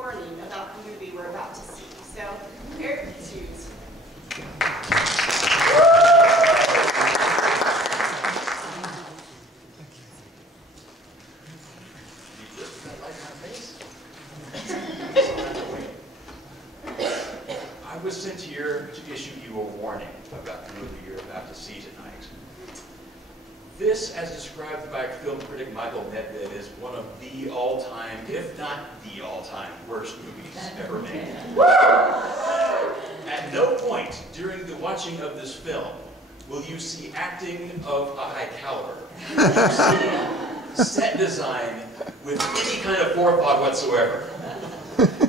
warning about the movie we're about to see. So, Eric, please use. I was sent here to issue you a warning about the movie you're about to see tonight. This, as described by film critic Michael Medved, is one of the all-time, if not the all-time, worst movies ever made. At no point during the watching of this film will you see acting of a high caliber. Will you see set design with any kind of forethought whatsoever.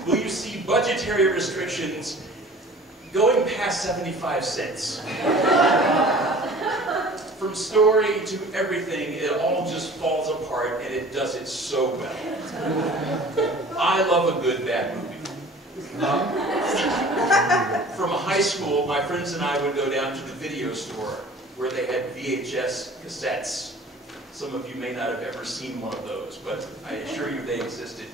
Will you see budgetary restrictions going past 75 cents. From story to everything, it all just falls apart, and it does it so well. I love a good bad movie. From high school, my friends and I would go down to the video store where they had VHS cassettes. Some of you may not have ever seen one of those, but I assure you they existed.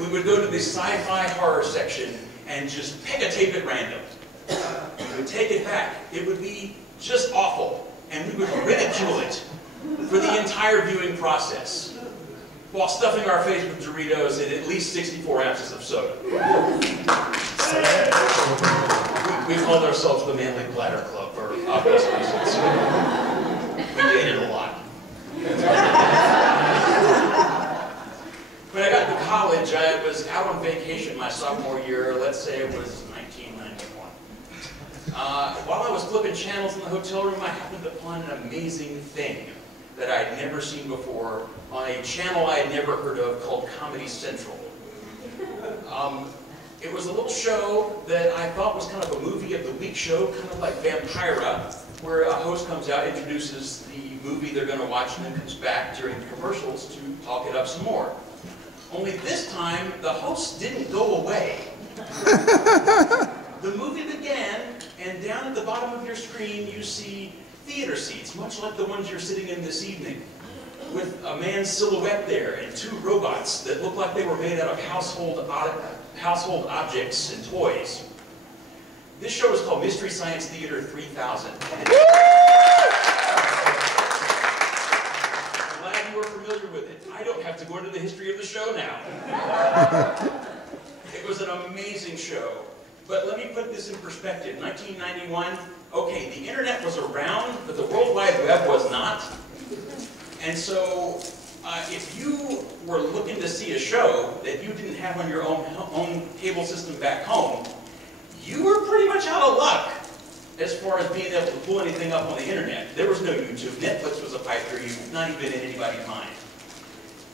We would go to the sci-fi horror section and just pick a tape at random. We would take it back. It would be just awful. And we would ridicule it for the entire viewing process, while stuffing our face with Doritos and at least 64 ounces of soda. We called ourselves the Manly Bladder Club for obvious reasons. We ate it a lot. When I got to college, I was out on vacation my sophomore year. Let's say it was 1991. While I was flipping channels in the hotel room, I happened upon an amazing thing that I had never seen before on a channel I had never heard of called Comedy Central. It was a little show that I thought was kind of a movie of the week show, kind of like Vampira, where a host comes out, introduces the movie they're going to watch, and then comes back during the commercials to talk it up some more. Only this time, the host didn't go away. The movie began, and down at the bottom of your screen, you see theater seats, much like the ones you're sitting in this evening, with a man's silhouette there and two robots that look like they were made out of household objects and toys. This show is called Mystery Science Theater 3000. I'm glad you are familiar with it. I don't have to go into the history of the show now. It was an amazing show. But let me put this in perspective. 1991, okay, the internet was around, but the World Wide Web was not. And so, if you were looking to see a show that you didn't have on your own cable system back home, you were pretty much out of luck as far as being able to pull anything up on the internet. There was no YouTube. Netflix was a pipe dream, not even in anybody's mind.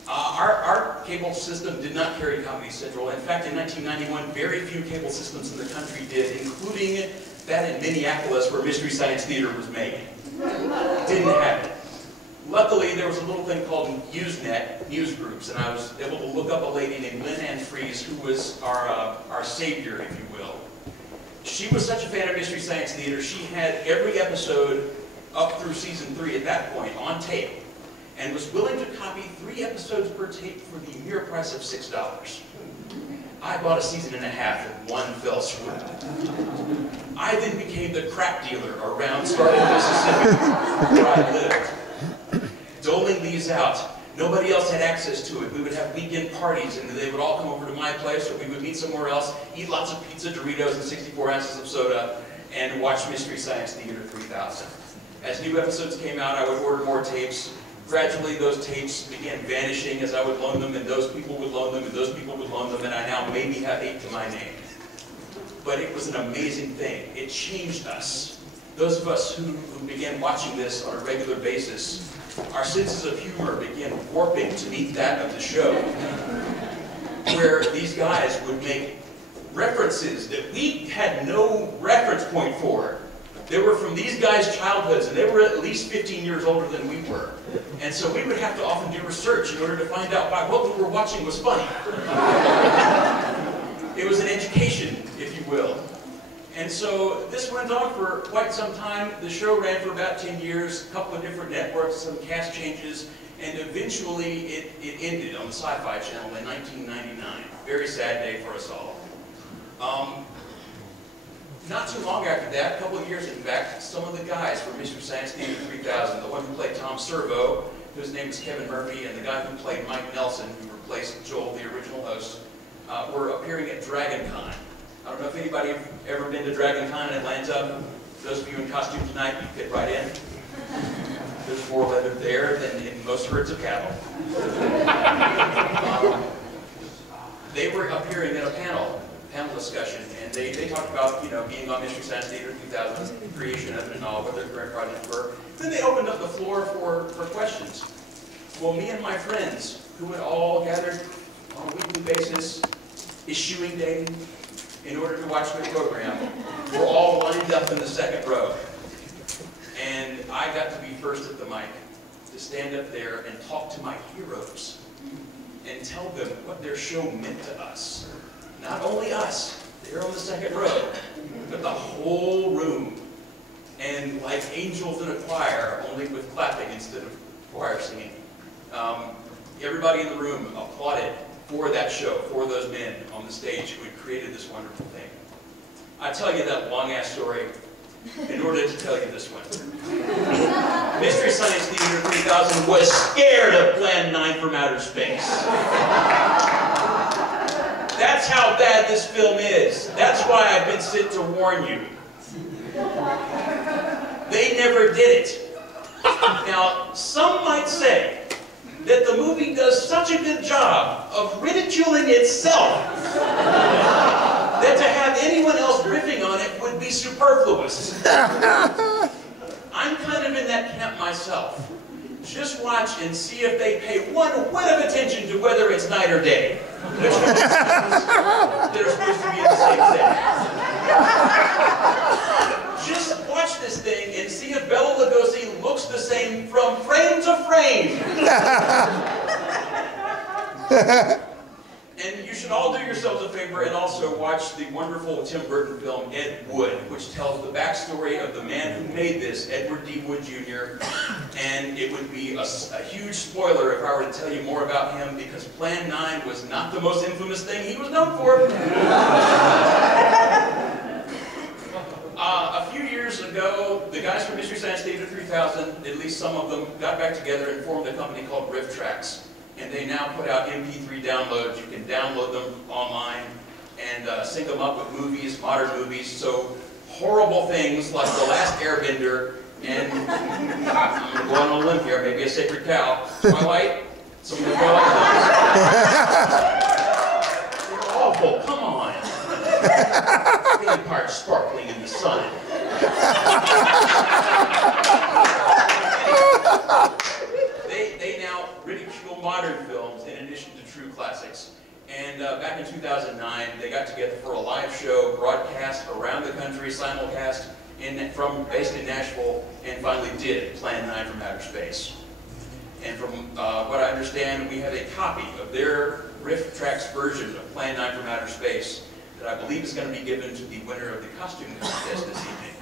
Our cable system did not carry Comedy Central. In fact, in 1991, very few cable systems in the country did, including that in Minneapolis where Mystery Science Theater was made. Didn't have it. Luckily, there was a little thing called Usenet, news groups, and I was able to look up a lady named Lynn Ann Fries, who was our savior, if you will. She was such a fan of Mystery Science Theater, she had every episode up through season 3 at that point on tape, and was willing to copy 3 episodes per tape for the mere price of $6. I bought a season and a half in one fell swoop. I then became the crack dealer around Starkville, Mississippi, where I lived, doling these out. Nobody else had access to it. We would have weekend parties, and they would all come over to my place, or we would meet somewhere else, eat lots of pizza, Doritos, and 64 ounces of soda, and watch Mystery Science Theater 3000. As new episodes came out, I would order more tapes. Gradually, those tapes began vanishing as I would loan them, and those people would loan them, and those people would loan them, and I now maybe have 8 to my name. But it was an amazing thing. It changed us. Those of us who began watching this on a regular basis, our senses of humor began warping to meet that of the show, where these guys would make references that we had no reference point for. They were from these guys' childhoods, and they were at least 15 years older than we were. And so we would have to often do research in order to find out why what we were watching was funny. It was an education, if you will. And so this went on for quite some time. The show ran for about 10 years, a couple of different networks, some cast changes, And eventually it ended on the Sci-Fi Channel in 1999. Very sad day for us all. Not too long after that, a couple of years in fact, some of the guys from Mystery Science Theater 3000, the one who played Tom Servo, whose name is Kevin Murphy, and the guy who played Mike Nelson, who replaced Joel, the original host, were appearing at Dragon Con. I don't know if anybody have ever been to Dragon Con in Atlanta. Those of you in costume tonight, you fit right in. There's more leather there than in most herds of cattle. They were appearing in a panel discussion, and they talked about, being on Mystery Science Theater 3000, creation of it and all, what their current projects were. Then they opened up the floor for questions. Well, me and my friends, who had all gathered on a weekly basis, issuing day, in order to watch their program, were all lined up in the second row. And I got to be first at the mic, to stand up there and talk to my heroes, and tell them what their show meant to us. Not only us, they're on the second row, but the whole room. And like angels in a choir, only with clapping instead of choir singing. Everybody in the room applauded for that show, for those men on the stage who had created this wonderful thing. I tell you that long-ass story in order to tell you this one. Mystery Science Theater 3000 was scared of Plan 9 from outer space. That's how bad this film is. That's why I've been sent to warn you. They never did it. Now, some might say that the movie does such a good job of ridiculing itself that to have anyone else riffing on it would be superfluous. I'm kind of in that camp myself. Just watch and see if they pay one whit of attention to whether it's night or day. They're supposed to be in the same setting. Just watch this thing and see if Bela Lugosi looks the same from frame to frame. And you should all do yourselves a favor and also watch the wonderful Tim Burton film, Ed Wood, which tells the backstory of the man who made this, Edward D. Wood Jr. And it would be a huge spoiler if I were to tell you more about him, because Plan 9 was not the most infamous thing he was known for. A few years ago, the guys from Mystery Science Theater 3000, at least some of them, got back together and formed a company called Riff Tracks. And they now put out MP3 downloads. You can download them online and sync them up with movies, modern movies. So horrible things like The Last Airbender and, I'm going to go on a limb here, maybe A Sacred Cow, Twilight, some of the Twilight films. They're awful, come on. Getting parts sparkling in the sun. They now ridicule modern films in addition to true classics. And back in 2009, they got together for a live show, broadcast around the country, simulcast based in Nashville, and finally did Plan 9 from outer space. And from what I understand, we have a copy of their Riff Tracks version of Plan 9 from outer space that I believe is going to be given to the winner of the costume contest this evening.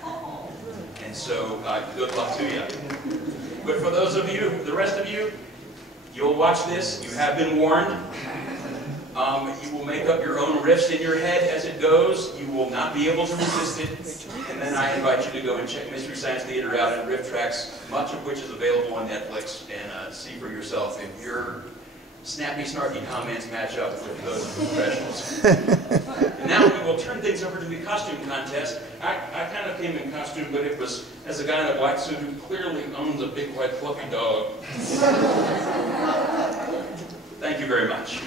And so, good luck to you. But for those of you, the rest of you, you'll watch this. You have been warned. You will make up your own riffs in your head as it goes. You will not be able to resist it. And then I invite you to go and check Mystery Science Theater out and Riff Tracks, much of which is available on Netflix, and see for yourself if your snappy, snarky comments match up with those of professionals. And now we will turn things over to the costume contest. I kind of came in costume, but it was as a guy in a black suit who clearly owns a big, white, fluffy dog. Thank you very much.